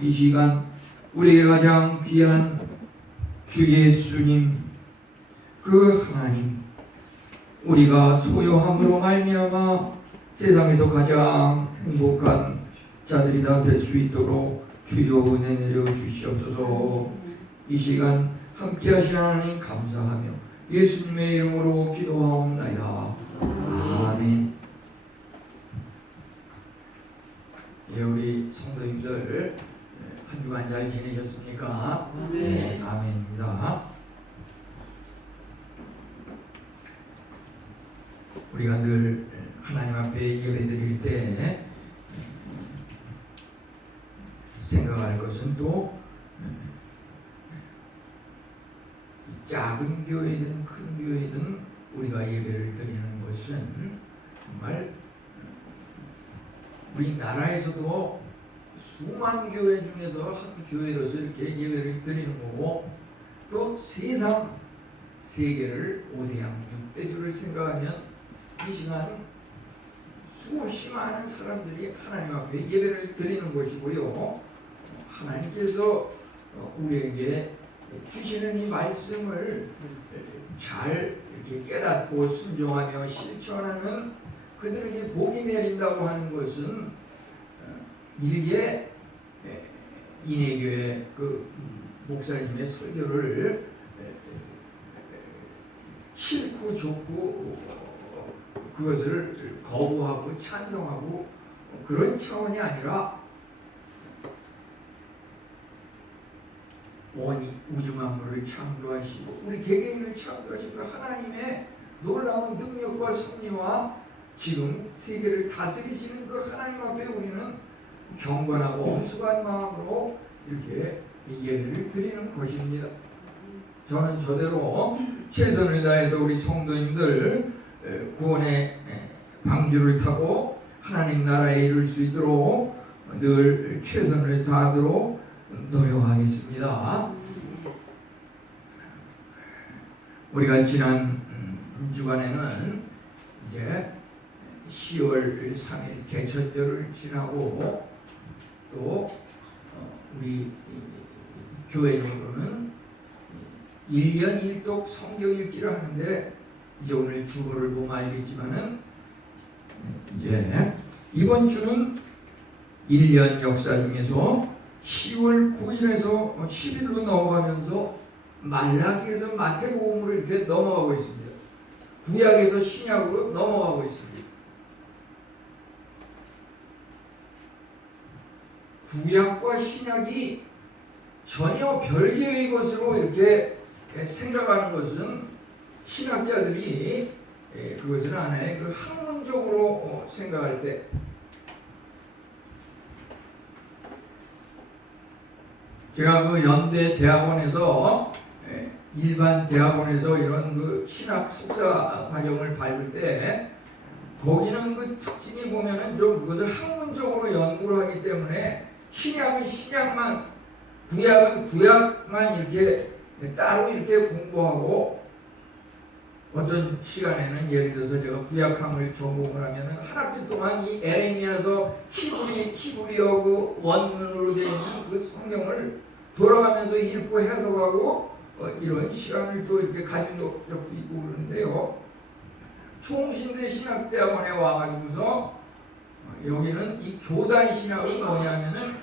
이 시간 우리에게 가장 귀한 주 예수님 그 하나님, 우리가 소유함으로 말미암아 세상에서 가장 행복한 자들이 다 될 수 있도록 주여 은혜 내려 주시옵소서. 이 시간 함께 하신 하나님 감사하며 예수님의 이름으로 기도하옵나이다. 아멘. 예, 우리 성도님들 한 주간 잘 지내셨습니까? 네, 아멘입니다. 우리가 늘 하나님 앞에 예배드릴 때 생각할 것은 또 작은 교회든 큰 교회든 우리가 예배를 드리는 것은 정말 우리나라에서도 수만 교회 중에서 한 교회로서 이렇게 예배를 드리는 거고, 또 세상 세계를 5대양 6대주를 생각하면 이 시간 수없이 많은 사람들이 하나님 앞에 예배를 드리는 것이고요. 하나님께서 우리에게 주시는 이 말씀을 잘 이렇게 깨닫고 순종하며 실천하는 그들에게 복이 내린다고 하는 것은 일개 인해교회 그 목사님의 설교를 싫고 좋고 그것을 거부하고 찬성하고 그런 차원이 아니라 원이 우주 만물을 창조하시고 우리 개개인을 창조하시고 하나님의 놀라운 능력과 섭리와 지금 세계를 다스리시는 그 하나님 앞에 우리는 경건하고 엄숙한 마음으로 이렇게 예배를 드리는 것입니다. 저는 저대로 최선을 다해서 우리 성도님들 구원의 방주를 타고 하나님 나라에 이룰 수 있도록 늘 최선을 다하도록 노력하겠습니다. 우리가 지난 주간에는 이제 10월 3일 개천절을 지나고 또 우리 교회적으로는 1년 1독 성경 읽기를 하는데, 이제 오늘 주보를 보면 알겠지만은 이제 이번 주는 1년 역사 중에서 10월 9일에서 10일로 넘어가면서 말라기에서 마태복음으로 이렇게 넘어가고 있습니다. 구약에서 신약으로 넘어가고 있습니다. 구약과 신약이 전혀 별개의 것으로 이렇게 생각하는 것은 신학자들이 그것을 하나의 그 학문적으로 생각할 때, 제가 그 연대 대학원에서 일반 대학원에서 이런 그 신학 석사 과정을 밟을 때 거기는 그 특징이 보면은 좀 그것을 학문적으로 연구를 하기 때문에 신약은 신약만, 구약은 구약만 이렇게 따로 이렇게 공부하고, 어떤 시간에는 예를 들어서 제가 구약학을 전공을 하면은 한 학기 동안 이 에레미야서 히브리어 그 원문으로 되어 있는 그 성경을 돌아가면서 읽고 해석하고 이런 시간을 또 이렇게 가진 적도 있고 그러는데요. 총신대 신학대학원에 와가지고서 여기는 이 교단 신학은 뭐냐면은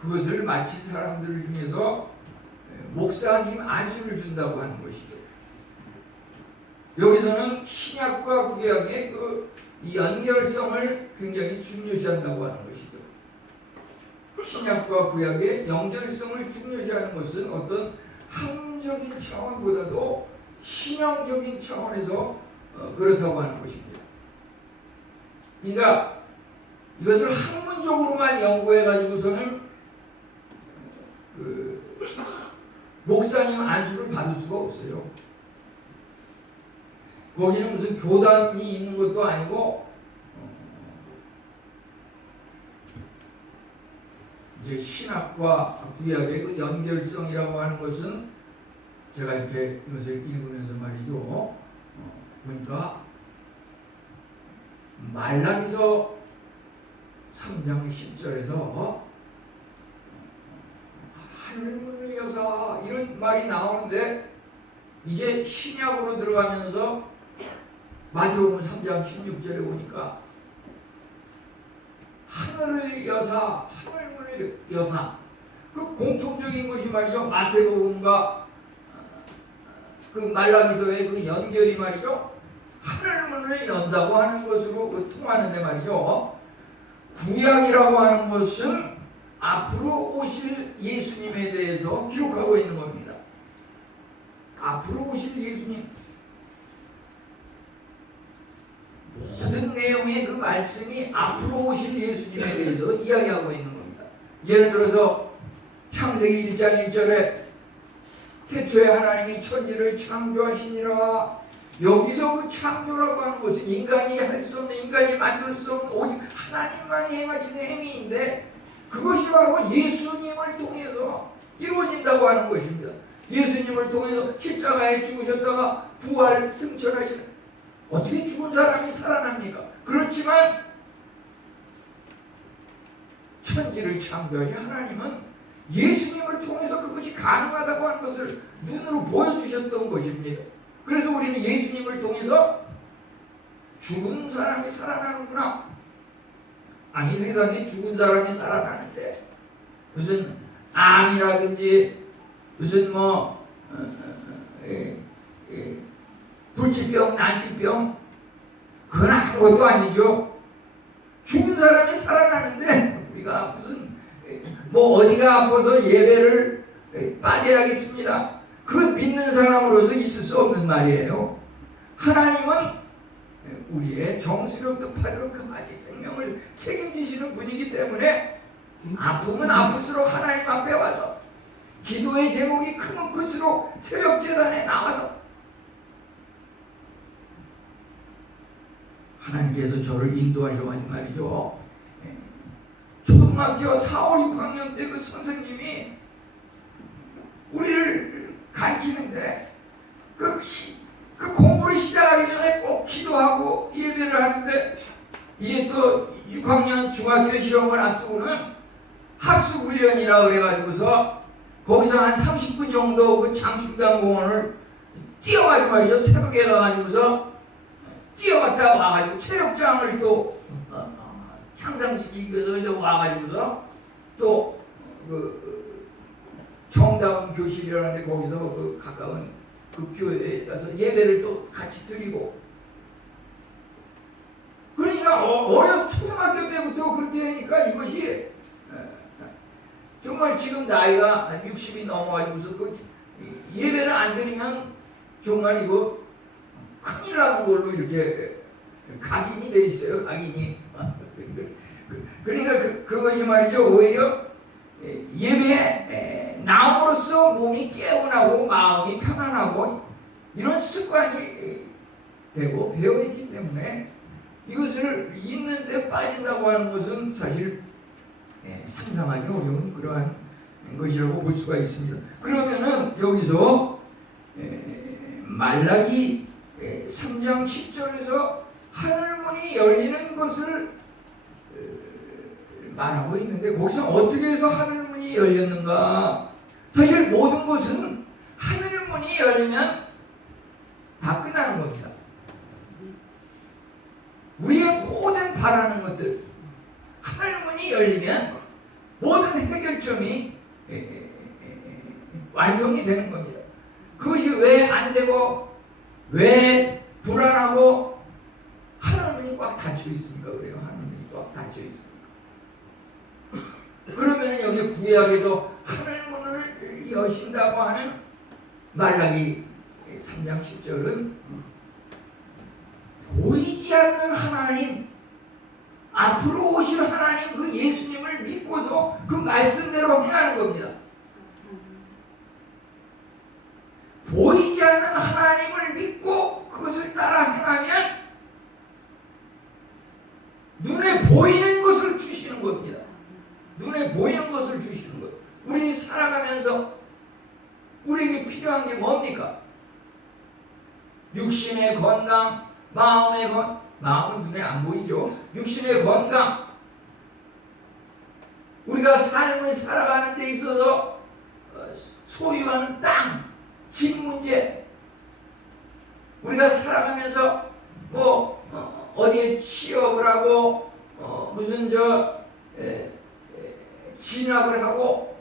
그것을 마친 사람들 중에서 목사님 안수를 준다고 하는 것이죠. 여기서는 신약과 구약의 그 연결성을 굉장히 중요시한다고 하는 것이죠. 신약과 구약의 연결성을 중요시하는 것은 어떤 학문적인 차원보다도 신앙적인 차원에서 그렇다고 하는 것입니다. 그러니까 이것을 학문적으로만 연구해 가지고서는 그 목사님 안수를 받을 수가 없어요. 거기는 무슨 교단이 있는 것도 아니고 이제 신학과 구약의 그 연결성이라고 하는 것은 제가 이렇게 이것을 읽으면서 말이죠. 보니까 말라기서 3장 10절에서 말이 나오는데 이제 신약으로 들어가면서 마태복음 3장 16절에 보니까 하늘을 여사, 하늘문을 여사, 그 공통적인 것이 말이죠. 마태복음과 그 말라기서의 그 연결이 말이죠. 하늘문을 연다고 하는 것으로 통하는데 말이죠. 구약이라고 하는 것은 앞으로 오실 예수님에 대해서 기록하고 있는 겁니다. 앞으로 오실 예수님. 모든 내용의 그 말씀이 앞으로 오실 예수님에 대해서 이야기하고 있는 겁니다. 예를 들어서 창세기 1장 1절에 태초에 하나님이 천지를 창조하시니라. 여기서 그 창조라고 하는 것은 인간이 할 수 없는, 인간이 만들 수 없는 오직 하나님만이 행하시는 행위인데 그것이 바로 예수님을 통해서 이루어진다고 하는 것입니다. 예수님을 통해서 십자가에 죽으셨다가 부활 승천하시는, 어떻게 죽은 사람이 살아납니까? 그렇지만 천지를 창조하신 하나님은 예수님을 통해서 그것이 가능하다고 하는 것을 눈으로 보여주셨던 것입니다. 그래서 우리는 예수님을 통해서 죽은 사람이 살아나는구나. 아니, 세상에 죽은 사람이 살아나는데 무슨 암이라든지 무슨 불치병, 난치병, 그건 아무것도 아니죠. 죽은 사람이 살아나는데 우리가 무슨 어디가 아파서 예배를 빠져야겠습니다. 그건 믿는 사람으로서 있을 수 없는 말이에요. 하나님은 우리의 정수력도 발끝까지 생명을 책임지시는 분이기 때문에 아프면 아플수록 하나님 앞에 와서 기도의 제목이 크면 클수록 새벽 제단에 나와서 하나님께서 저를 인도하셔가지고 말이죠. 초등학교 4, 5, 6학년 때 그 선생님이 우리를 가르치는데 그 공부를 시작하기 전에 꼭 기도하고 예배를 하는데 이제 또 6학년 중학교 시험을 앞두고는 합숙훈련이라 그래가지고서 거기서 한 30분 정도 그 장충당 공원을 뛰어가지고 말이죠. 새벽에 가가지고서 뛰어갔다 와가지고 체력장을 또 향상시키기 위해서 이제 와가지고서 또 정다운 교실이라는데 거기서 그 가까운 그 교회에 가서 예배를 또 같이 드리고, 그러니까 어려서 초등학교 때부터 그렇게 하니까 이것이 정말 지금 나이가 60이 넘어가지고서 그 예배를 안 드리면 정말 이거 큰일 나는 걸로 이렇게 각인이 돼 있어요. 각인이. 그러니까 그것이 말이죠. 오히려 예배에 나옴으로써 몸이 깨어나고 마음이 편안하고 이런 습관이 되고 배워있기 때문에 이것을 잊는데 빠진다고 하는 것은 사실 상상하기 어려운 그러한 것이라고 볼 수가 있습니다. 그러면은 여기서 말라기 3장 10절에서 하늘문이 열리는 것을 말하고 있는데 거기서 어떻게 해서 하늘문이 열렸는가? 사실 모든 것은 하늘문이 열리면 다 끝나는 겁니다. 우리의 모든 바라는 것들 하늘문이 열리면 모든 해결점이 완성이 되는 겁니다. 그것이 왜 안 되고 왜 불안하고 하늘문이 꽉 닫혀 있습니까? 그래요. 하늘문이 꽉 닫혀 있습니까? 그러면 여기 구약에서 하늘문을 여신다고 하는 말라기 3장 10절은 보이지 않는 하나님, 앞으로 오실 하나님 그 예수님을 믿고서 그 말씀대로 행하는 겁니다. 보이지 않는 하나님을 믿고 그것을 따라 행하면 눈에 보이는 것을 주시는 겁니다. 눈에 보이는 것을 주시는 것. 우리 살아가면서 우리에게 필요한 게 뭡니까? 육신의 건강, 마음의 건강. 마음은 눈에 안 보이죠. 육신의 건강. 우리가 삶을 살아가는 데 있어서 소유하는 땅, 집 문제, 우리가 살아가면서 뭐 어디에 취업을 하고 무슨 진학을 하고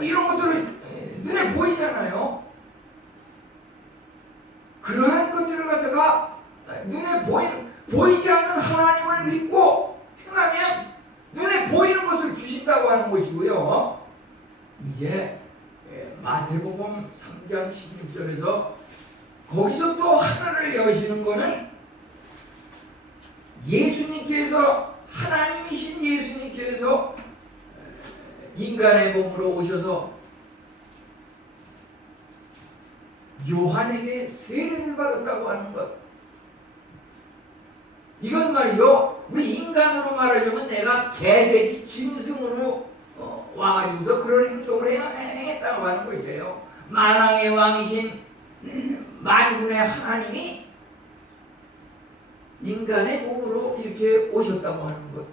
이런 것들을 눈에 보이잖아요. 그러한 것들을 갖다가 눈에 보이지 않는 하나님을 믿고 행하면 눈에 보이는 것을 주신다고 하는 것이고요. 이제 마태복음 3장 16절에서 거기서 또 하늘을 여시는 것은 예수님께서, 하나님이신 예수님께서 인간의 몸으로 오셔서 요한에게 세례를 받았다고 하는 것. 이건 말이요, 우리 인간으로 말하자면 내가 개돼지 짐승으로 와가지고서 그런 행동을 행했다고 하는 것이에요. 만왕의 왕이신 만군의 하나님이 인간의 몸으로 이렇게 오셨다고 하는 것.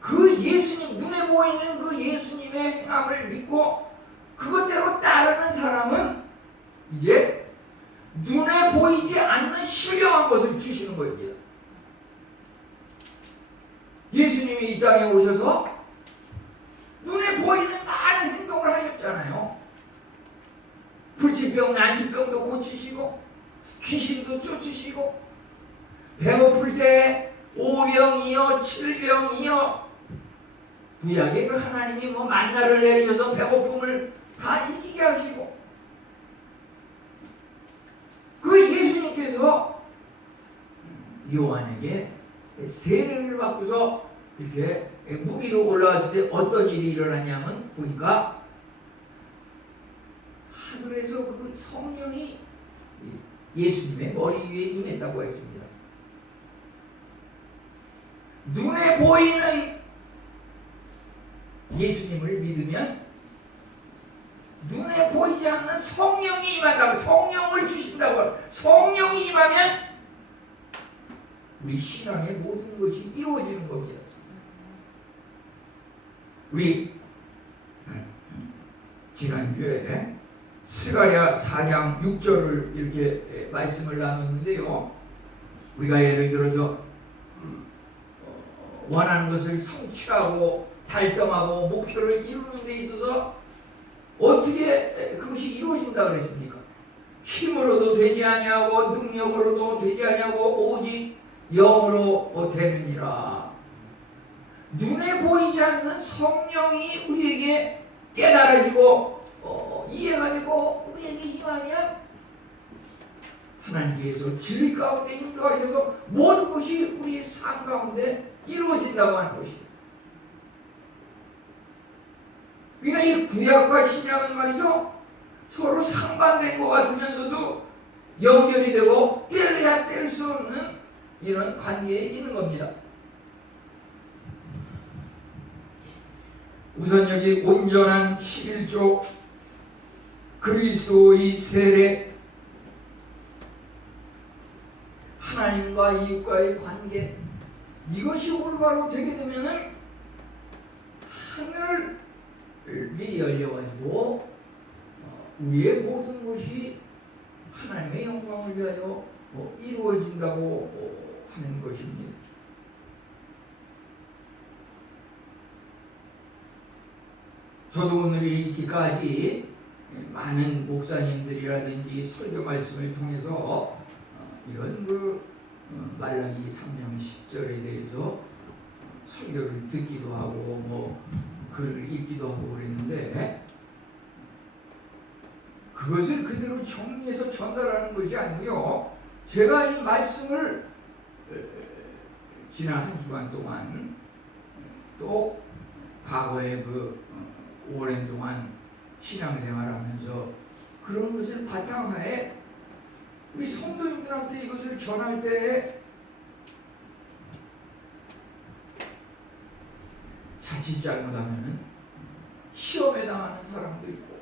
그 예수님, 눈에 보이는 그 예수님의 행함을 믿고 그것대로 따르는 사람은 이제 눈에 보이지 않는 신령한 것을 주시는 겁니다. 예수님이 이 땅에 오셔서 눈에 보이는 많은 행동을 하셨잖아요. 불치병, 난치병도 고치시고 귀신도 쫓으시고 배고플 때 5병이요 7병이요 구약의 그 하나님이 뭐 만나를 내리셔서 배고픔을 다 이기게 하시고 그 예수님께서 요한에게 세례를 받고서 이렇게 물 위로 올라갔을 때 어떤 일이 일어났냐면 보니까 하늘에서 그 성령이 예수님의 머리 위에 임했다고 했습니다. 눈에 보이는 예수님을 믿으면 눈에 보이지 않는 성령이 임한다고, 성령을 주신다고. 성령이 임하면 우리 신앙의 모든 것이 이루어지는 겁니다. 우리 지난주에 스가랴 4장 6절을 이렇게 말씀을 나눴는데요. 우리가 예를 들어서 원하는 것을 성취하고 달성하고 목표를 이루는 데 있어서 어떻게 그것이 이루어진다 그랬습니까? 힘으로도 되지 아니하고 능력으로도 되지 아니하고 오직 영으로 되느니라. 눈에 보이지 않는 성령이 우리에게 깨달아지고 이해가 되고 우리에게 임하면 하나님께서 진리 가운데 인도하셔서 모든 것이 우리의 삶 가운데 이루어진다고 하는 것입니다. 그러니까 이 구약과 신약은 말이죠, 서로 상반된 것 같으면서도 연결이 되고 뗄래야 뗄 수 없는 이런 관계에 있는 겁니다. 우선 여기 온전한 11조 그리스도의 세례, 하나님과 이웃과의 관계, 이것이 올바로 되게 되면은 하늘이 열려가지고 우리의 모든 것이 하나님의 영광을 위하여 이루어진다고 하는 것입니다. 저도 오늘 이렇게까지 많은 목사님들이라든지 설교 말씀을 통해서 이런 말라기 3장 10절에 대해서 설교를 듣기도 하고 글을 읽기도 하고 그랬는데 그것을 그대로 정리해서 전달하는 것이 아니고요. 제가 이 말씀을 지난 한 주간 동안 또 과거에 오랜 동안 신앙생활하면서 그런 것을 바탕하에 우리 성도님들한테 이것을 전할 때 자칫 잘못하면 시험에 당하는 사람도 있고,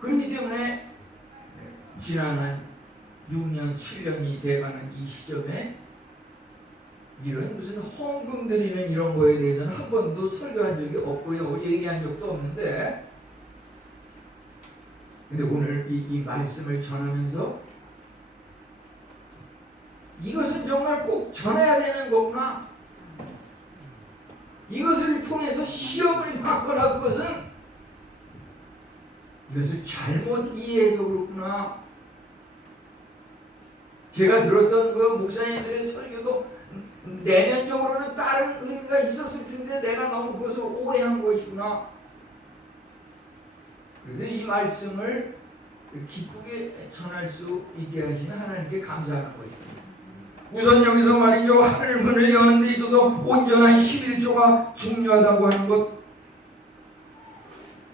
그렇기 때문에 지난 한 6년, 7년이 돼가는 이 시점에 이런 무슨 헌금 드리는 이런 거에 대해서는 한 번도 설교한 적이 없고요. 얘기한 적도 없는데, 근데 오늘 이 말씀을 전하면서 이것은 정말 꼭 전해야 되는 거구나. 이것을 통해서 시험을 받거나 그것은 이것을 잘못 이해해서 그렇구나. 제가 들었던 그 목사님들의 설교도 내면적으로는 다른 의미가 있었을 텐데 내가 너무 그것을 오해한 것이구나. 그래서 이 말씀을 기쁘게 전할 수 있게 하시는 하나님께 감사하는 것입니다. 우선 여기서 말이죠. 하늘 문을 여는 데 있어서 온전한 11조가 중요하다고 하는 것.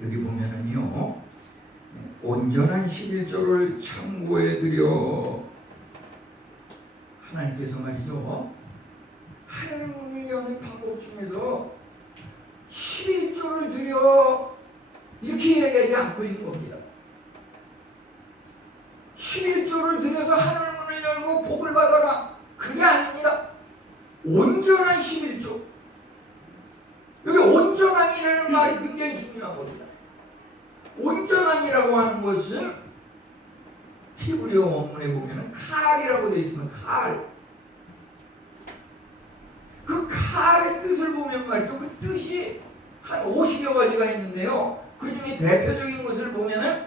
여기 보면은요. 온전한 11조를 참고해 드려. 하나님께서 말이죠. 하늘 문을 여는 방법 중에서 11조를 드려. 이렇게 얘기하지 않고 있는 겁니다. 11조를 드려서 하늘 문을 열고 복을 받아라. 그게 아닙니다. 온전한 11조. 여기 온전함이라는 말이 굉장히 중요한 겁니다. 온전함이라고 하는 것은 히브리어 원문에 보면 칼이라고 되어 있으면 칼. 그 칼의 뜻을 보면 말이죠. 그 뜻이 한 50여 가지가 있는데요. 그 중에 대표적인 것을 보면은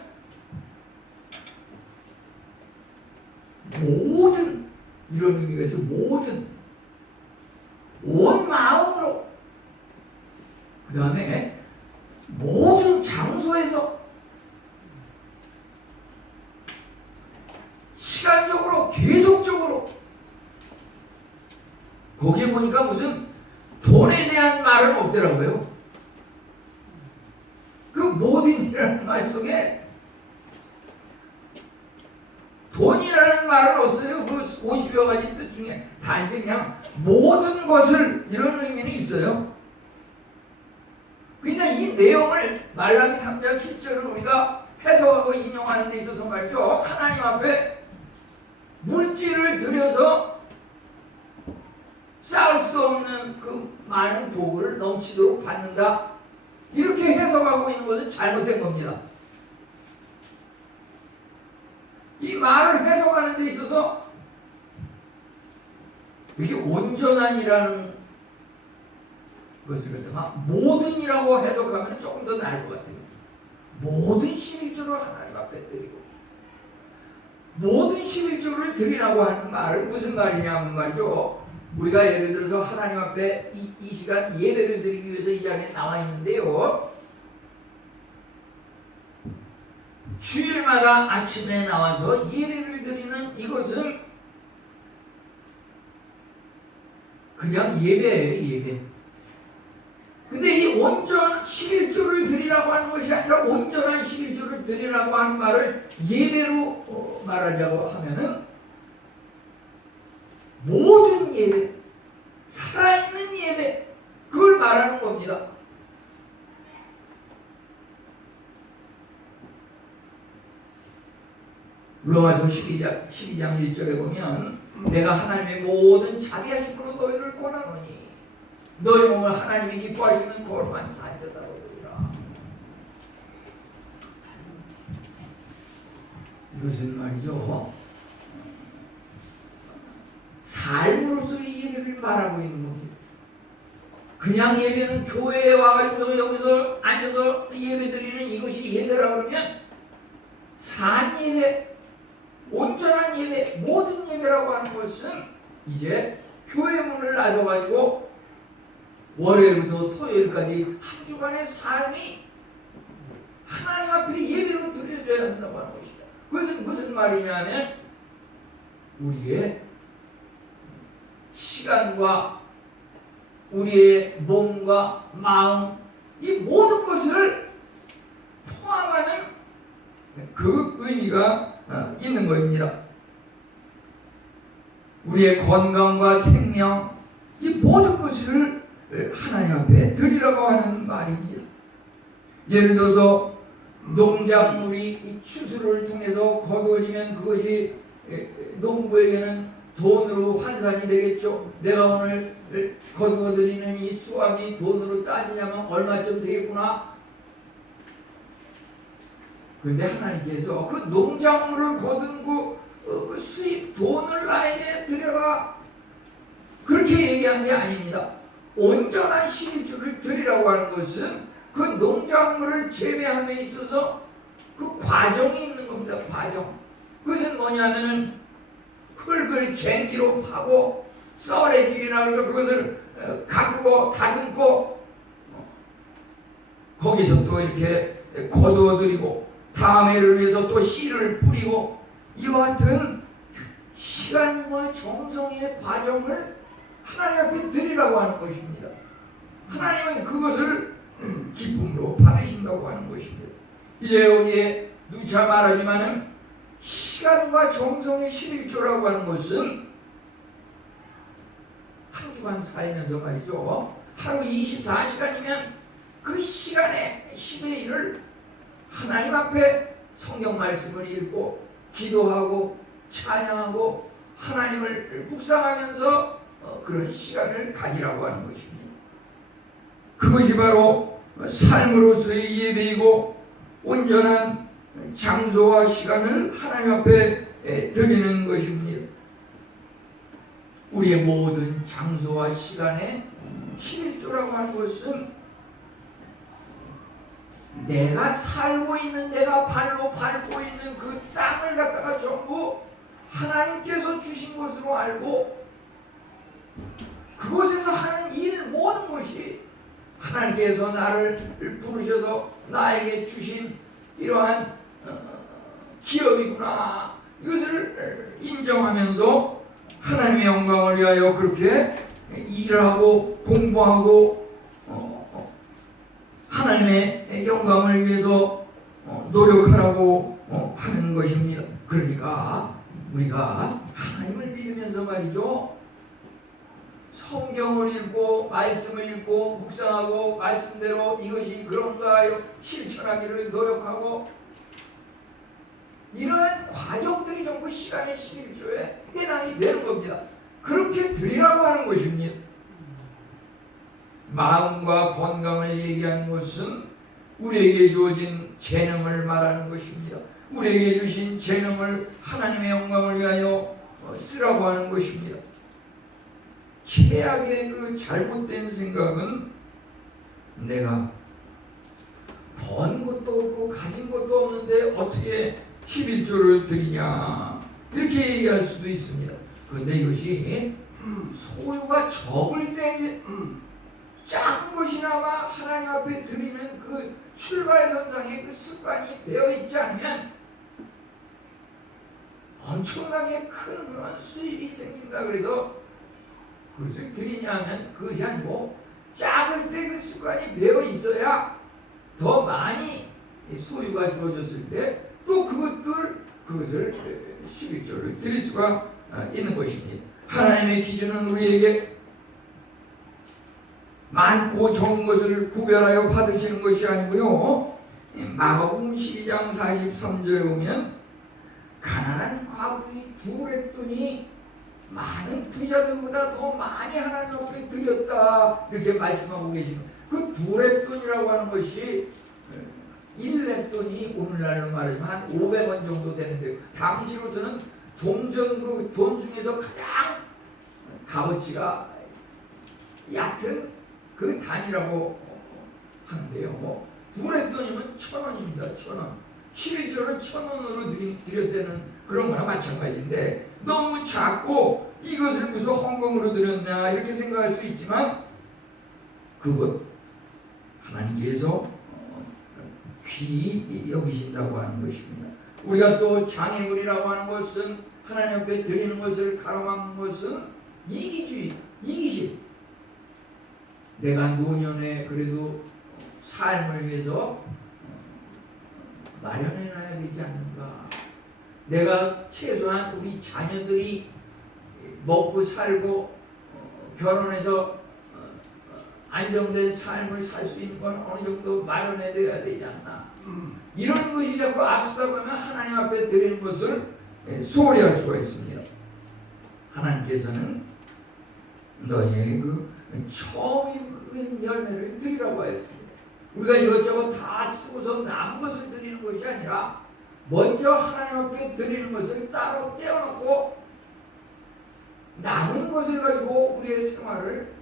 모든, 이런 의미가 있어. 모든, 온 마음으로, 그 다음에 모든 장소에서, 시간적으로, 계속적으로. 거기에 보니까 무슨 돈에 대한 말은 없더라고요. 그 모든이라는 말 속에 돈이라는 말은 없어요. 그 50여 가지 뜻 중에 단지 그냥 모든 것을, 이런 의미는 있어요. 그러니까 이 내용을 말라기 3장 10절을 우리가 해석하고 인용하는 데 있어서 말이죠. 하나님 앞에 물질을 들여서 쌓을 수 없는 그 많은 복을 넘치도록 받는다. 이렇게 해석하고 있는 것은 잘못된 겁니다. 이 말을 해석하는 데 있어서 이게 온전한이라는 것을 갖다가 모든이라고 해석하면 조금 더 나을 것 같아요. 모든 11조를 하나님 앞에 드리고, 모든 11조를 드리라고 하는 말은 무슨 말이냐면 말이죠. 우리가 예를 들어서 하나님 앞에 이 시간 예배를 드리기 위해서 이 자리에 나와 있는데요. 주일마다 아침에 나와서 예배를 드리는 이것은 그냥 예배예요, 예배. 근데 이 온전 11조를 드리라고 하는 것이 아니라 온전한 11조를 드리라고 하는 말을 예배로 말하자고 하면은 모든 예배, 살아있는 예배, 그걸 말하는 겁니다. 로마서 12장 1절에 보면 내가 하나님의 모든 자비하심으로 너희를 권하노니 너희 몸을 하나님이 기뻐하시는 거룩한 산제사로 드리라. 이것은 말이죠. 삶으로서의 예배를 말하고 있는 겁니다. 그냥 예배는 교회에 와가지고 여기서 앉아서 예배 드리는 이것이 예배라고 그러면 산 예배, 온전한 예배, 모든 예배라고 하는 것은 이제 교회 문을 나서가지고 월요일부터 토요일까지 한 주간의 삶이 하나님 앞에 예배로 드려져야 한다고 하는 것이다. 그것은 무슨 말이냐면 우리의 시간과 우리의 몸과 마음, 이 모든 것을 포함하는 그 의미가 있는 것입니다. 우리의 건강과 생명, 이 모든 것을 하나님 앞에 드리라고 하는 말입니다. 예를 들어서 농작물이 추수를 통해서 거두어지면 그것이 농부에게는 돈으로 환산이 되겠죠. 내가 오늘 거두어드리는 이 수확이 돈으로 따지냐면 얼마쯤 되겠구나. 그런데 하나님께서 그 농작물을 거둔 그 수입 돈을 나에게 드려라, 그렇게 얘기한 게 아닙니다. 온전한 11조를 드리라고 하는 것은 그 농작물을 재배함에 있어서 그 과정이 있는 겁니다. 과정. 그것은 뭐냐면은 흙을 쟁기로 파고 썰의 길이나 그래서 그것을 가꾸고 다듬고 거기서 또 이렇게 거두어들이고 다음 해를 위해서 또 씨를 뿌리고 이와 같은 시간과 정성의 과정을 하나님 앞에 드리라고 하는 것입니다. 하나님은 그것을 기쁨으로 받으신다고 하는 것입니다. 이제 여기에 누차 말하지만은 시간과 정성의 11조라고 하는 것은 한 주간 살면서 말이죠. 하루 24시간이면 그 시간의 10의 1을 하나님 앞에 성경 말씀을 읽고 기도하고 찬양하고 하나님을 묵상하면서 그런 시간을 가지라고 하는 것입니다. 그것이 바로 삶으로서의 예배이고 온전한 장소와 시간을 하나님 앞에 드리는 것입니다. 우리의 모든 장소와 시간에 11조라고 하는 것은 내가 살고 있는, 내가 발로 밟고 있는 그 땅을 갖다가 전부 하나님께서 주신 것으로 알고 그곳에서 하는 일 모든 것이 하나님께서 나를 부르셔서 나에게 주신 이러한 기업이구나, 이것을 인정하면서 하나님의 영광을 위하여 그렇게 일하고 공부하고 하나님의 영광을 위해서 노력하라고 하는 것입니다. 그러니까 우리가 하나님을 믿으면서 말이죠, 성경을 읽고 말씀을 읽고 묵상하고 말씀대로 이것이 그런가 하여 실천하기를 노력하고 이러한 과정들이 전부 시간의 11조에 해당이 되는 겁니다. 그렇게 드리라고 하는 것입니다. 마음과 건강을 얘기하는 것은 우리에게 주어진 재능을 말하는 것입니다. 우리에게 주신 재능을 하나님의 영광을 위하여 쓰라고 하는 것입니다. 최악의 그 잘못된 생각은 내가 번 것도 없고 가진 것도 없는데 어떻게 11조를 드리냐, 이렇게 얘기할 수도 있습니다. 그런데 이것이 소유가 적을 때 작은 것이나마 하나님 앞에 드리는 그 출발선상에 그 습관이 되어있지 않으면 엄청나게 큰 그런 수입이 생긴다. 그래서 그것을 드리냐 하면 그것이 아니고 작을 때 그 습관이 배어 있어야 더 많이 소유가 주어졌을 때 또 그것을 11조를 드릴 수가 있는 것입니다. 하나님의 기준은 우리에게 많고 적은 것을 구별하여 받으시는 것이 아니고요, 마가복음 12장 43절에 보면 가난한 과부의 두 렛돈이 많은 부자들보다 더 많이 하나님 앞에 드렸다, 이렇게 말씀하고 계십니다. 그 두 렛돈이라고 하는 것이 1렛돈이 오늘날로 말하면 한 500원 정도 되는데요, 당시로서는 동전 그 돈 중에서 가장 값어치가 얕은 그 단위라고 하는데요. 두 렛돈이면 1,000원입니다. 1,000원. 11조를 1,000원으로 드렸다는 그런 거나 마찬가지인데 너무 작고 이것을 무슨 헌금으로 드렸나 이렇게 생각할 수 있지만 그것 하나님께서 귀히 여기신다고 하는 것입니다. 우리가 또 장애물이라고 하는 것은 하나님 앞에 드리는 것을 가로막는 것은 이기주의, 이기심. 내가 노년에 그래도 삶을 위해서 마련해놔야 되지 않는가. 내가 최소한 우리 자녀들이 먹고 살고 결혼해서 안정된 삶을 살 수 있는 건 어느 정도 마련해야 되지 않나. 이런 것이 자꾸 앞서다 보면 하나님 앞에 드리는 것을 소홀히 할 수가 있습니다. 하나님께서는 너희의 그 처음인 열매를 드리라고 하였습니다. 우리가 이것저것 다 쓰고서 남은 것을 드리는 것이 아니라 먼저 하나님 앞에 드리는 것을 따로 떼어놓고 남은 것을 가지고 우리의 생활을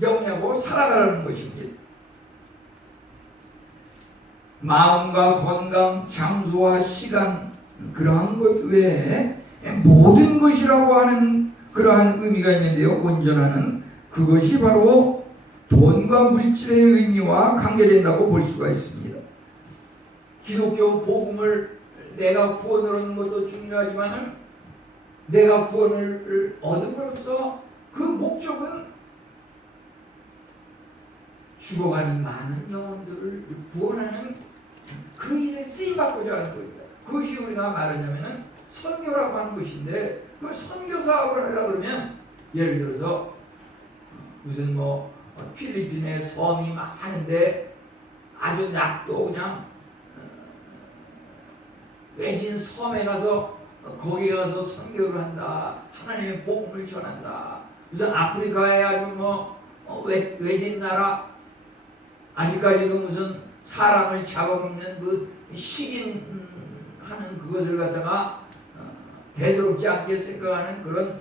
영위하고 살아가는 것입니다. 마음과 건강, 장소와 시간, 그러한 것 외에 모든 것이라고 하는 그러한 의미가 있는데요. 온전하는 그것이 바로 돈과 물질의 의미와 관계된다고 볼 수가 있습니다. 기독교 복음을 내가 구원을 얻는 것도 중요하지만 내가 구원을 얻음으로써 그 목적은 죽어가는 많은 영혼들을 구원하는 그 일에 쓰임받고자 하는 겁니다. 그것이 우리가 말하자면 선교라고 하는 것인데, 그 선교 사업을 하려고 그러면 예를 들어서 무슨 필리핀에 섬이 많은데 아주 낙도 그냥 외진 섬에 가서 거기에 가서 선교를 한다, 하나님의 복음을 전한다. 무슨 아프리카에 아주 외진 나라, 아직까지도 무슨 사람을 잡아먹는 그 식인하는 그것을 갖다가 대수롭지 않게 생각하는 그런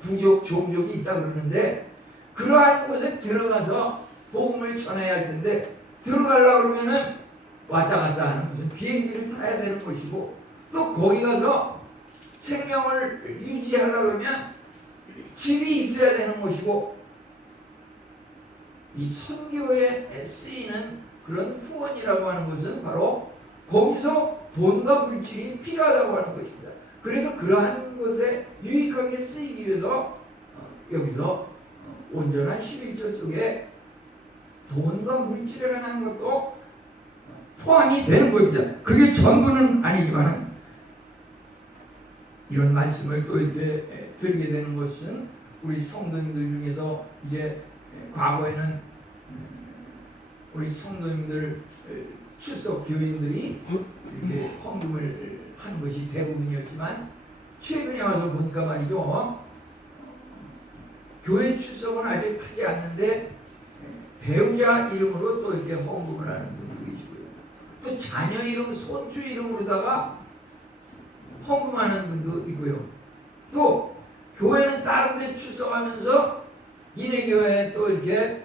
부족 종족이 있다 그러는데, 그러한 곳에 들어가서 복음을 전해야 할 텐데 들어가려고 그러면은 왔다 갔다 하는 무슨 비행기를 타야 되는 것이고, 또 거기 가서 생명을 유지하려고 그러면 집이 있어야 되는 것이고, 이 선교에 쓰이는 그런 후원이라고 하는 것은 바로 거기서 돈과 물질이 필요하다고 하는 것입니다. 그래서 그러한 것에 유익하게 쓰이기 위해서 여기서 온전한 11조 속에 돈과 물질에 관한 것도 포함이 되는 겁니다. 그게 전부는 아니지만 이런 말씀을 또 이렇게 드리게 되는 것은 우리 성도님들 중에서 이제 과거에는 우리 성도님들 출석 교인들이 이렇게 헌금을 하는 것이 대부분이었지만 최근에 와서 보니까 말이죠, 교회 출석은 아직 하지 않는데 배우자 이름으로 또 이렇게 헌금을 하는 분도 계시고요. 또 자녀 이름, 손주 이름으로다가 헌금하는 분도 있고요. 또 교회는 다른 데 출석하면서 이내 교회에 또 이렇게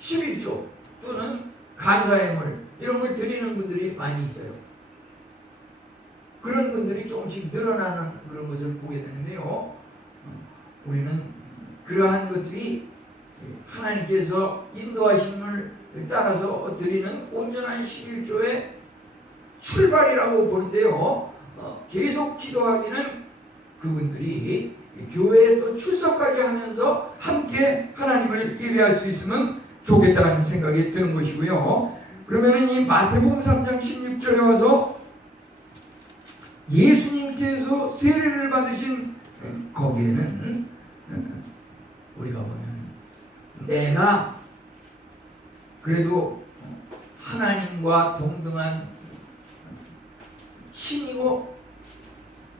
11조 또는 감사예물 이런 걸 드리는 분들이 많이 있어요. 그런 분들이 조금씩 늘어나는 그런 것을 보게 되는데요. 우리는 그러한 것들이 하나님께서 인도하심을 따라서 드리는 온전한 11조의 출발이라고 보는데요. 계속 기도하기는 그분들이 교회에 또 출석까지 하면서 함께 하나님을 예배할 수 있으면 좋겠다는 생각이 드는 것이고요. 그러면은 이 마태복음 3장 16절에 와서 예수님께서 세례를 받으신 거기에는 우리가 보면 내가 그래도 하나님과 동등한 신이고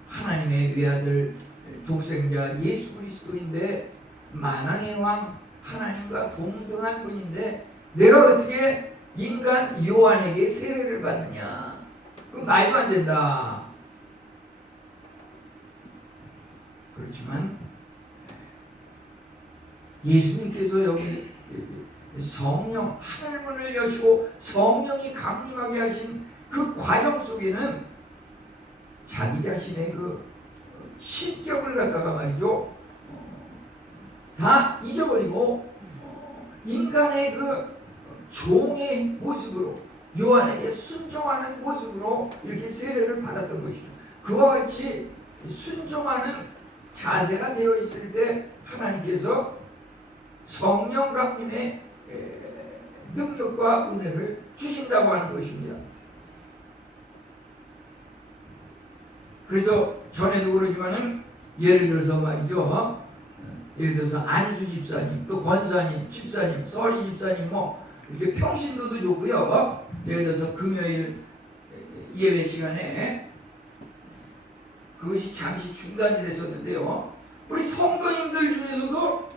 하나님의 외아들 독생자 예수 그리스도인데 만왕의 왕 하나님과 동등한 분인데 내가 어떻게 인간 요한에게 세례를 받느냐? 그건 말도 안 된다. 그렇지만 예수님께서 여기 성령 하늘문을 여시고 성령이 강림하게 하신 그 과정 속에는 자기 자신의 그 신격을 갖다가 말이죠 다 잊어버리고 인간의 그 종의 모습으로 요한에게 순종하는 모습으로 이렇게 세례를 받았던 것입니다. 그와 같이 순종하는 자세가 되어 있을 때 하나님께서 성령 강림의 능력과 은혜를 주신다고 하는 것입니다. 그래서 전에도 그러지만은 예를 들어서 말이죠, 예를 들어서 안수 집사님, 또 권사님, 집사님, 서리 집사님, 이렇게 평신도도 좋고요. 예를 들어서 금요일 예배 시간에 그것이 잠시 중단이 됐었는데요. 우리 성도님들 중에서도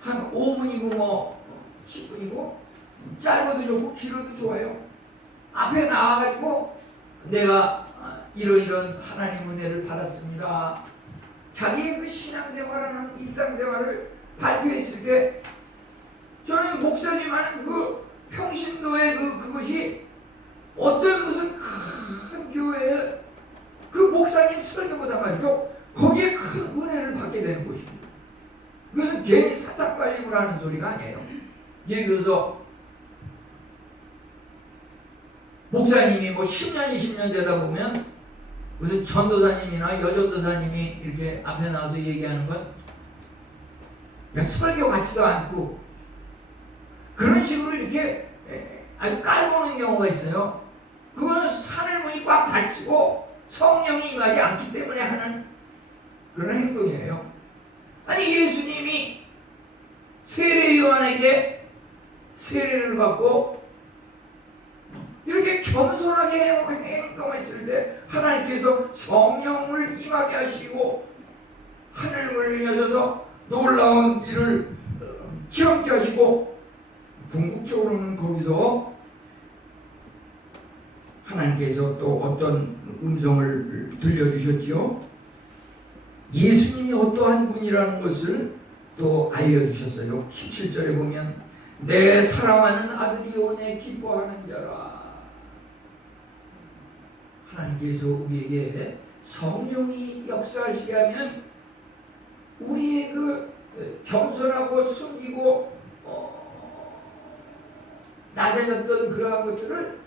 한 5분이고 뭐 10분이고 짧아도 좋고 길어도 좋아요. 앞에 나와가지고 내가 이런 하나님 은혜를 받았습니다. 자기의 그 신앙생활하는 일상생활을 발표했을 때 저는 목사님 하는 그 평신도의 그것이 어떤 무슨 큰 교회에 그 목사님 설교보다 말이죠. 거기에 큰 은혜를 받게 되는 것입니다. 그것은 괜히 사탕 발림을 하는 소리가 아니에요. 예를 들어서 목사님이 뭐 10년, 20년 되다 보면 무슨 전도사님이나 여전도사님이 이렇게 앞에 나와서 얘기하는 건 그냥 설교 같지도 않고 그런 식으로 이렇게 아주 깔보는 경우가 있어요. 그건 하늘문이 꽉 닫히고 성령이 임하지 않기 때문에 하는 그런 행동이에요. 아니 예수님이 세례 요한에게 세례를 받고 이렇게 겸손하게 행동했을 때 하나님께서 성령을 임하게 하시고 하늘문을 여셔서 놀라운 일을 체험케 하시고 궁극적으로는 거기서 하나님께서 또 어떤 음성을 들려주셨지요? 예수님이 어떠한 분이라는 것을 또 알려주셨어요. 17절에 보면 내 사랑하는 아들이요 내 기뻐하는 자라. 하나님께서 우리에게 성령이 역사하시게 하면 우리의 그 겸손하고 숨기고 낮아졌던 그러한 것들을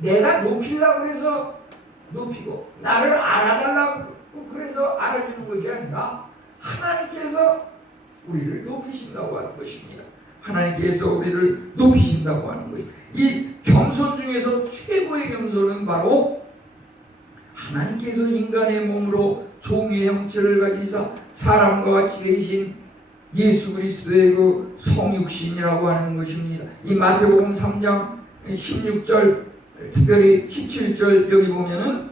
내가 높이려고 해서 높이고 나를 알아달라고 그래서 알아주는 것이 아니라 하나님께서 우리를 높이신다고 하는 것입니다. 하나님께서 우리를 높이신다고 하는 것입니다. 이 겸손 중에서 최고의 겸손은 바로 하나님께서 인간의 몸으로 종의 형체를 가지사 사람과 같이 계신 예수 그리스도의 그 성육신이라고 하는 것입니다. 이 마태복음 3장 16절 특별히 17절 여기 보면은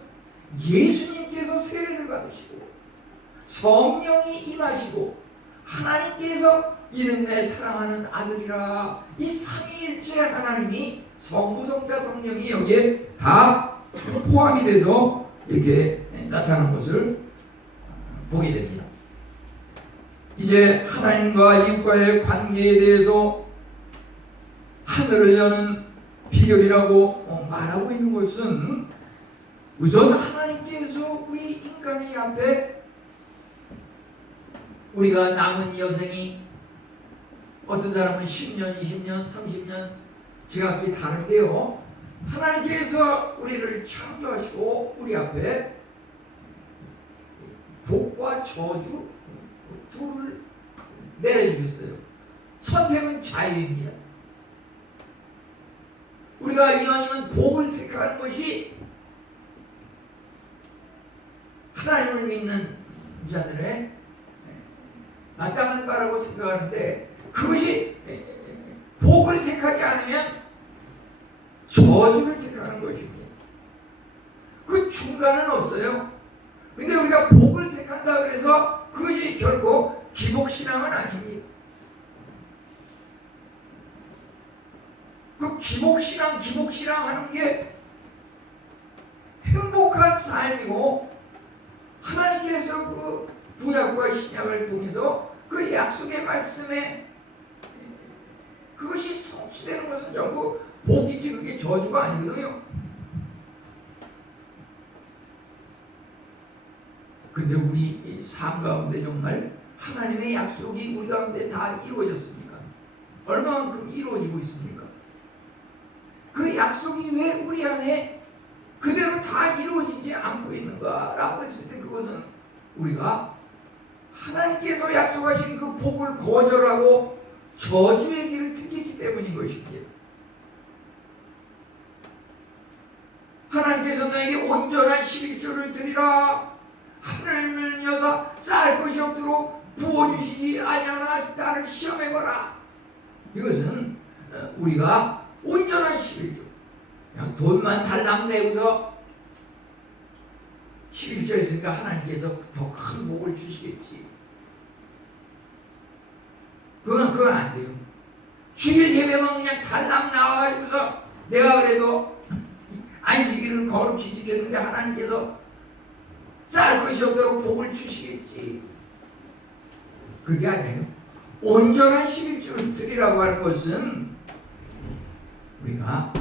예수님께서 세례를 받으시고 성령이 임하시고 하나님께서 이는 내 사랑하는 아들이라 이 삼위일체 하나님이 성부 성자 성령이 여기에 다 포함이 돼서 이렇게 나타난 것을 보게 됩니다. 이제 하나님과 이웃과의 관계에 대해서 하늘을 여는 비결이라고 말하고 있는 것은 우선 하나님께서 우리 인간의 앞에 우리가 남은 여생이 어떤 사람은 10년, 20년, 30년 지각이 다른데요. 하나님께서 우리를 창조하시고 우리 앞에 복과 저주 둘을 내려주셨어요. 선택은 자유입니다. 우리가 이왕이면 복을 택하는 것이 하나님을 믿는 자들의 마땅한 바라고 생각하는데 그것이 복을 택하지 않으면 저주를 택하는 것입니다. 그 중간은 없어요. 근데 우리가 복을 택한다 그래서 그것이 결코 기복신앙은 아닙니다. 그 기복신앙 하는 게 행복한 삶이고 하나님께서 그 구약과 신약을 통해서 그 약속의 말씀에 그것이 성취되는 것은 전부 복이지 그게 저주가 아니거든요. 근데 우리 삶 가운데 정말 하나님의 약속이 우리 가운데 다 이루어졌습니까? 얼마만큼 이루어지고 있습니까? 그 약속이 왜 우리 안에 그대로 다 이루어지지 않고 있는가라고 했을 때 그것은 우리가 하나님께서 약속하신 그 복을 거절하고 저주의 길을 택했기 때문인 것입니다. 하나님께서 너에게 온전한 11조를 드리라 하늘을 여사 쌓을 것이 없도록 부어주시지 아니하나 나를 시험해보라. 이것은 우리가 온전한 11조 그냥 돈만 달랑 내고서 11조 했으니까 하나님께서 더 큰 복을 주시겠지. 그건 안 돼요. 주일 예배만 그냥 달랑 나와가지고서 내가 그래도 안식일을 거룩히 지켰는데 하나님께서 쌀 것이 없도록 복을 주시겠지. 그게 아니에요. 온전한 11조를 드리라고 하는 것은 우리가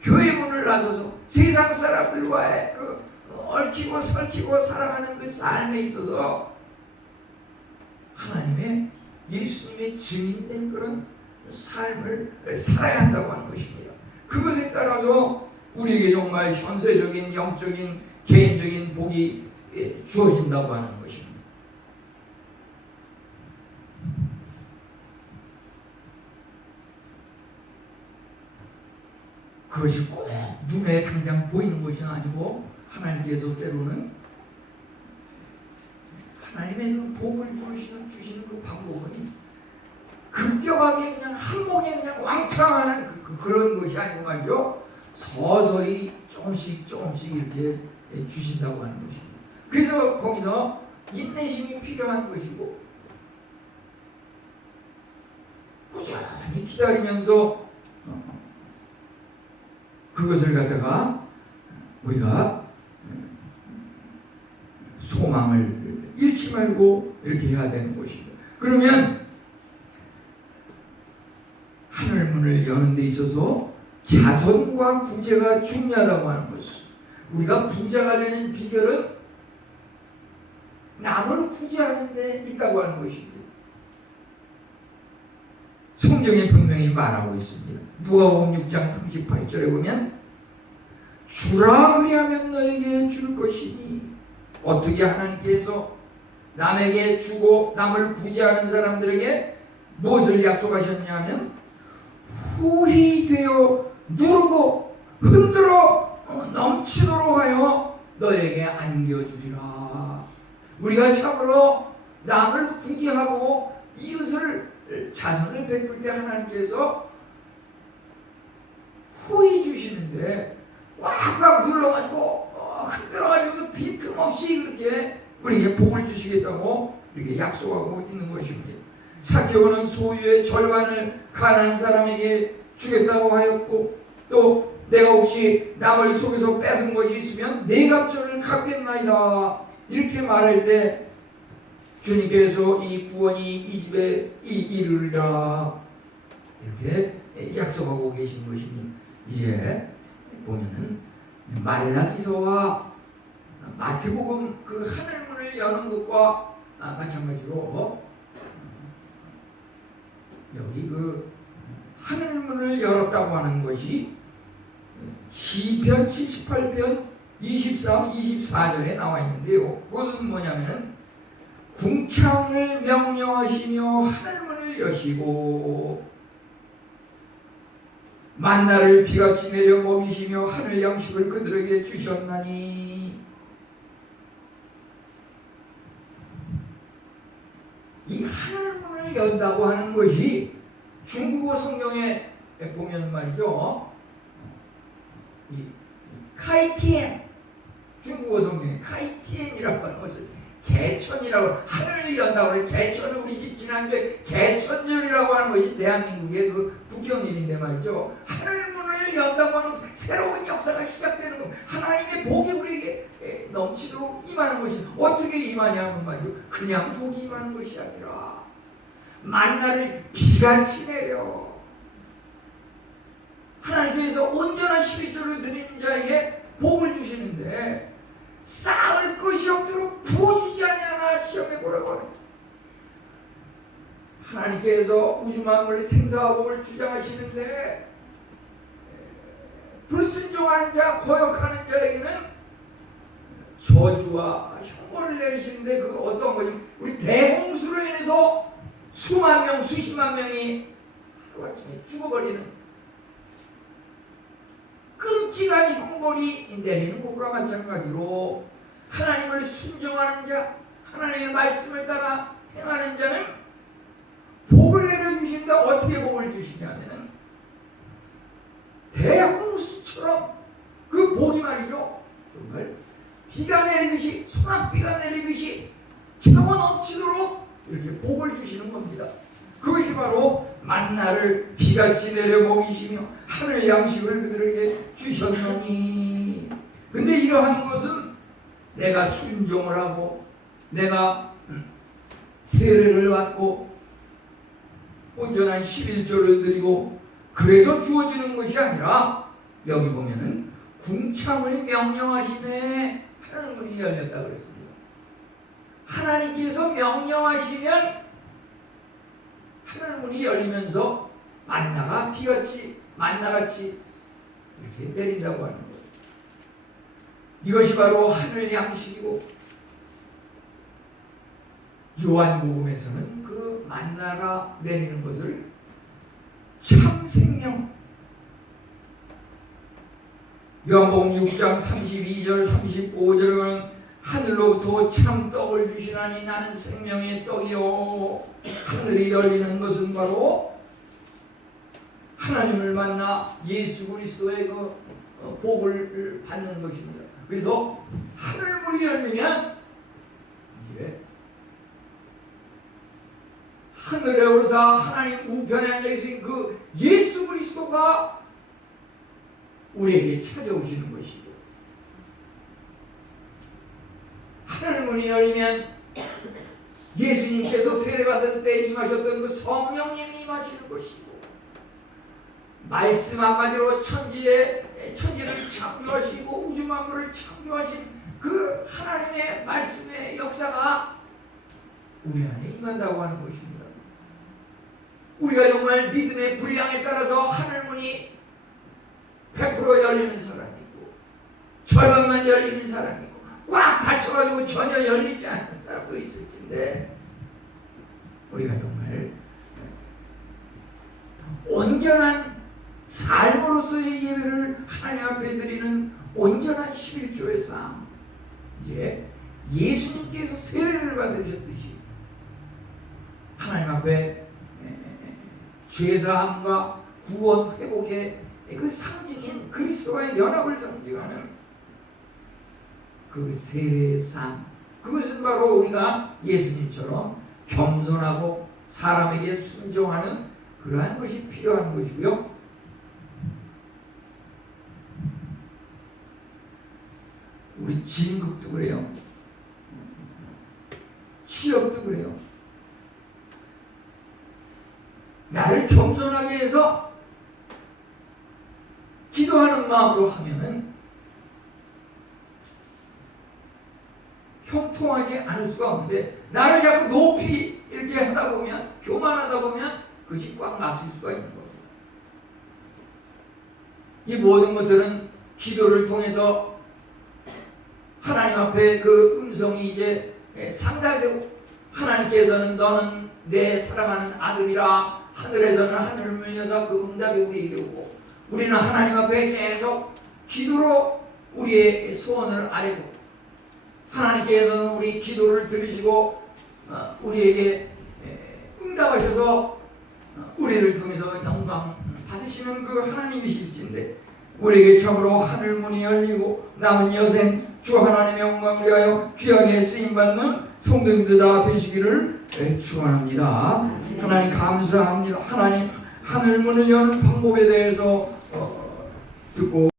교회 문을 나서서 세상 사람들과의 그 얽히고 설키고 살아가는 그 삶에 있어서 하나님의 예수님의 증인된 그런 삶을 살아야 한다고 하는 것입니다. 그것에 따라서 우리에게 정말 현세적인 영적인 개인적인 복이 주어진다고 하는 것입니다. 그것이 꼭 눈에 당장 보이는 것이 아니고 하나님께서 때로는 하나님의 그 복을 주시는 그 방법은 급격하게 그냥 한 몸에 그냥 왕창하는 그런 것이 아니고 말이죠. 서서히 조금씩 이렇게 주신다고 하는 것입니다. 그래서 거기서 인내심이 필요한 것이고 꾸준히 기다리면서 그것을 갖다가 우리가 소망을 잃지 말고 이렇게 해야 되는 것입니다. 그러면 하늘문을 여는 데 있어서 자선과 구제가 중요하다고 하는 것이, 우리가 부자가 되는 비결은 남을 구제하는 데 있다고 하는 것입니다. 성경에 분명히 말하고 있습니다. 누가복음 6장 38절에 보면 주라 의뢰하면 너에게 줄 것이니, 어떻게 하나님께서 남에게 주고 남을 구제하는 사람들에게 무엇을 약속하셨냐면 후히 되어 누르고 흔들어 넘치도록 하여 너에게 안겨주리라. 우리가 참으로 남을 구제하고 이웃을 자선을 베풀 때 하나님께서 후히 주시는데 꽉꽉 눌러가지고 흔들어가지고 빈틈없이 그렇게 우리에게 복을 주시겠다고 이렇게 약속하고 있는 것입니다. 삭개오는 소유의 절반을 가난한 사람에게 주겠다고 하였고, 또 내가 혹시 남을 속에서 뺏은 것이 있으면 네 갑절을 갚겠나이다 이렇게 말할 때 주님께서 이 구원이 이 집에 이르리라 이렇게 약속하고 계신 것입니다. 이제 보면은 말라기서와 마태복음 그 하늘문을 여는 것과 마찬가지로 여기 그 하늘문을 열었다고 하는 것이 시편 78편 23, 24절에 나와 있는데요. 그것은 뭐냐면은 궁창을 명령하시며 하늘문을 여시고 만나를 비같이 내려 먹이시며 하늘 양식을 그들에게 주셨나니, 이 하늘문을 연다고 하는 것이 중국어 성경에 보면 말이죠, 이 카이티엔, 중국어 성경에 카이티엔이라고 하는 것을 개천이라고, 하늘을 연다고 해요. 개천은 우리 지난주에 개천절이라고 하는 것이 대한민국의 그 국경일인데 말이죠. 하늘문을 연다고 하는 새로운 역사가 시작되는 것, 하나님의 복이 우리에게 넘치도록 임하는 것이 어떻게 임하냐면 말이죠. 그냥 복이 임하는 것이 아니라 만나를 비같이 내려 하나님께서 온전한 11조를 드리는 자에게 복을 주시는데 쌓을 것이 없도록 부어주지 아니하나 시험해보라고 하는, 하나님께서 우주 만물 생사와 복을 주장하시는데 불순종하는 자, 거역하는 자에게는 저주와 형벌을 내리시는데, 그 어떤 거지? 우리 대홍수로 인해서 수만 명, 수십만 명이 하루아침에 죽어버리는 끔찍한 형벌이 내리는 것과 마찬가지로 하나님을 순종하는 자, 하나님의 말씀을 따라 행하는 자는 복을 내려주시는데 어떻게 복을 주시냐면 대홍수처럼 그 복이 말이죠, 정말 비가 내리듯이 소낙비가 내리듯이 차고 넘치도록 이렇게 복을 주시는 겁니다. 그것이 바로 만나를 비같이 내려 먹이시며 하늘 양식을 그들에게 주셨노니. 근데 이러한 것은 내가 순종을 하고 내가 세례를 받고 온전한 11조를 드리고 그래서 주어지는 것이 아니라 여기 보면은 궁창을 명령하시네 하는 문이 열렸다 그랬습니다. 하나님께서 명령하시면 하늘 문이 열리면서 만나가 비같이 만나같이 이렇게 내린다고 하는 거예요. 이것이 바로 하늘 양식이고 요한복음에서는 그 만나가 내리는 것을 참 생명, 요한복음 6장 32절 35절은 하늘로부터 참 떡을 주시나니 나는 생명의 떡이요. 하늘이 열리는 것은 바로 하나님을 만나 예수 그리스도의 그 복을 받는 것입니다. 그래서 하늘문이 열리면 이제 하늘에 오르사 하나님 우편에 앉아 계신 그 예수 그리스도가 우리에게 찾아오시는 것이고, 하늘문이 열리면 예수님께서 세례받을 때 임하셨던 그 성령님이 임하시는 것이고, 말씀 한마디로 천지를 창조하시고 우주 만물을 창조하신 그 하나님의 말씀의 역사가 우리 안에 임한다고 하는 것입니다. 우리가 정말 믿음의 분량에 따라서 하늘문이 100% 열리는 사람이고 절반만 열리는 사람이고 꽉 닫혀가지고 전혀 열리지 않는 사람도 있을 텐데, 우리가 정말 온전한 삶으로서의 예배를 하나님 앞에 드리는 온전한 11조의 삶, 이제 예수님께서 세례를 받으셨듯이 하나님 앞에 죄사함과 구원 회복의 그 상징인 그리스도와의 연합을 상징하는 그 세례의 삶, 그것은 바로 우리가 예수님처럼 겸손하고 사람에게 순종하는 그러한 것이 필요한 것이고요. 우리 진급도 그래요. 취업도 그래요. 나를 겸손하게 해서 기도하는 마음으로 하면은 형통하지 않을 수가 없는데, 나를 자꾸 높이 이렇게 하다 보면, 교만하다 보면 그것이 꽉 막힐 수가 있는 겁니다. 이 모든 것들은 기도를 통해서 하나님 앞에 그 음성이 이제 상달되고, 하나님께서는 너는 내 사랑하는 아들이라 하늘에서는 하늘을 여서 그 응답이 우리에게 오고, 우리는 하나님 앞에 계속 기도로 우리의 소원을 아뢰고, 하나님께서는 우리 기도를 들으시고 우리에게 응답하셔서 우리를 통해서 영광 받으시는 그 하나님이실진데, 우리에게 참으로 하늘문이 열리고 남은 여생 주 하나님의 영광을 위하여 귀하게 쓰임받는 성도님들 다 되시기를 축원합니다. 하나님 감사합니다. 하나님 하늘문을 여는 방법에 대해서 듣고